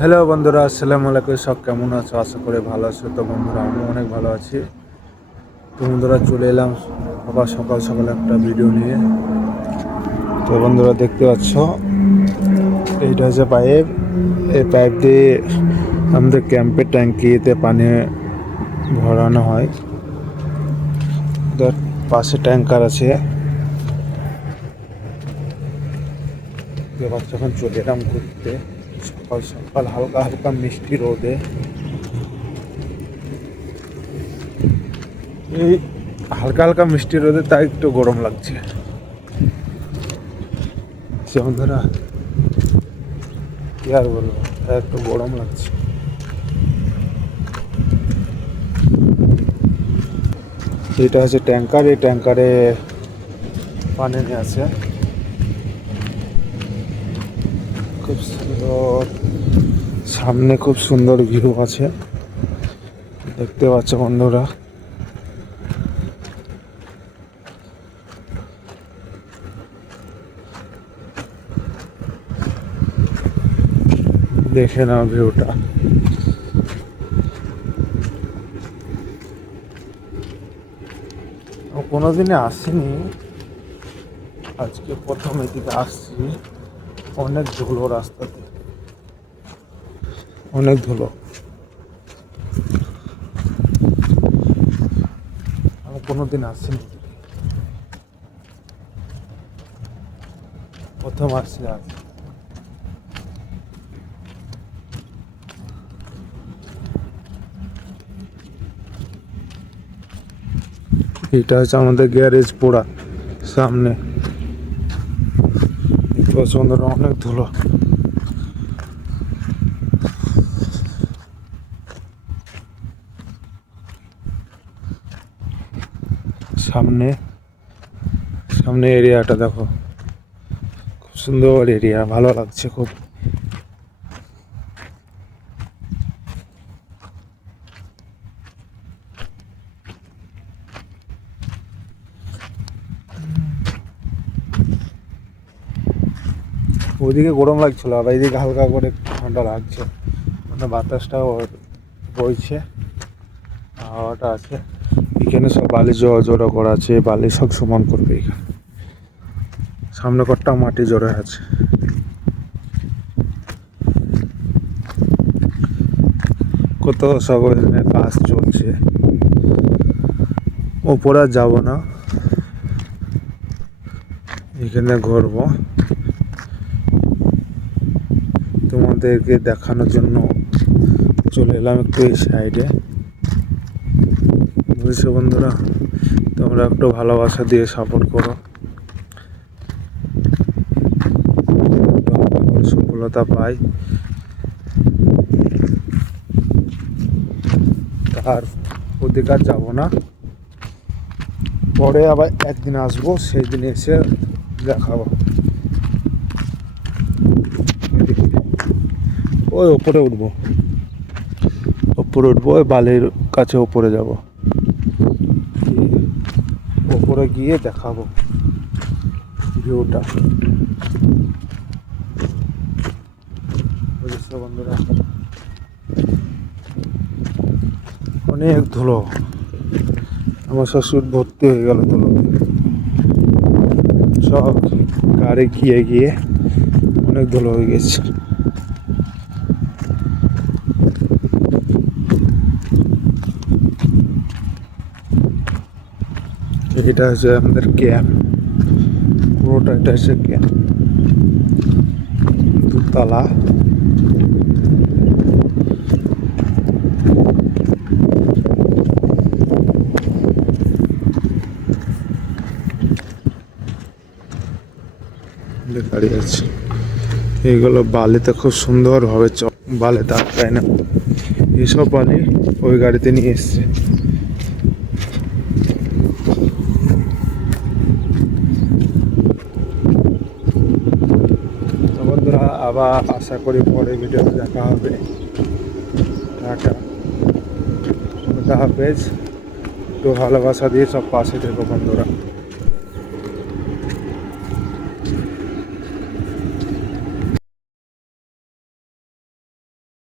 Hello বন্ধুরা, আসসালামু আলাইকুম। সব কেমন আছো? আশা করে ভালো আছো। তো বন্ধুরা আমি অনেক ভালো আছি। তো বন্ধুরা, চলে এলাম আবার সকাল সকাল একটা ভিডিও নিয়ে। তো বন্ধুরা, দেখতে পাচ্ছ? এইটা হচ্ছে পাইপ। এই পাইপ দিয়ে আমাদের ক্যাম্পের ট্যাঙ্কিতে পানি ভরানো হয়। পাশে ট্যাঙ্কার আছে। যখন চলে এলাম ঘুরতে সকাল সকাল হালকা হালকা মিষ্টি রোদে। এই হালকা হালকা মিষ্টি রোদে তাই একটু গরম লাগছে। সে বন্ধুরা কি আর বলব একটু গরম লাগছে। এটা হচ্ছে ট্যাঙ্কার এই ট্যাঙ্কারে পানি নিয়ে আছে খুব সুন্দর। সামনে খুব সুন্দর ভিউ আছে। দেখতে পাচ্ছ বন্ধুরা। দেখে নাও ভিউটা। কোনোদিনে আসিনি। আজকে প্রথম এদিকে আসছি। অনেক ধুলো রাস্তাতে। অনেক ধুলো। আমি কোনোদিন আসিনি। প্রথম আসছি আজ। এটা হচ্ছে আমাদের গ্যারেজ পোড়া সামনে। প্রচণ্ড অনেক ধুলো। সামনে সামনে এরিয়াটা দেখো। খুব সুন্দর এরিয়া ভালো লাগছে খুব। ওইদিকে গরম লাগছিল আর এইদিকে হালকা করে ঠান্ডা লাগছে। মানে বাতাসটাও বইছে, হাওয়াটা আছে। এখানে সব বালি জড়ো জড়ো করা আছে, বালি সব সমান করবে এখানে। সামনে কটটা মাটি জড়ে আছে। কত সব এখানে কাজ চলছে। ওপরে যাব না। এখানে ঘুরবো। তোমাদেরকে দেখানোর জন্য চলে এলাম একটু এই সাইডে বুঝছ বন্ধুরা? তোমরা একটু ভালোবাসা দিয়ে সাপোর্ট করো। সফলতা পাই। ওদিকে আর যাব না। পরে আবার একদিন আসব, সেই দিন এসে দেখাবো। ওই ওপরে উঠবো। ওপরে উঠবো, ওই বালির কাছে ওপরে যাব। ওপরে গিয়ে দেখাবো ভিউটা। বন্ধুরা। অনেক ধুলো। আমার শ্বশুর ভর্তি হয়ে গেল ধুলো। সব গাড়ি গিয়ে গিয়ে অনেক ধুলো হয়ে গেছে। এটা হচ্ছে আমাদের ক্যাম্প পুরোটা এটা হচ্ছে ক্যাম্প দুতলা। গাড়ি আছে। এইগুলো বালিতে খুব সুন্দরভাবে চ বালিতে আটকায় না। এইসব বালি ওই গাড়িতে নিয়ে এসছে তো বন্ধুরা আবার আশা করি পরে ভিডিওতে দেখা হবে। টাটা। হাফেজ। একটু ভালোবাসা দিয়ে সব পাশে থেকো বন্ধুরা।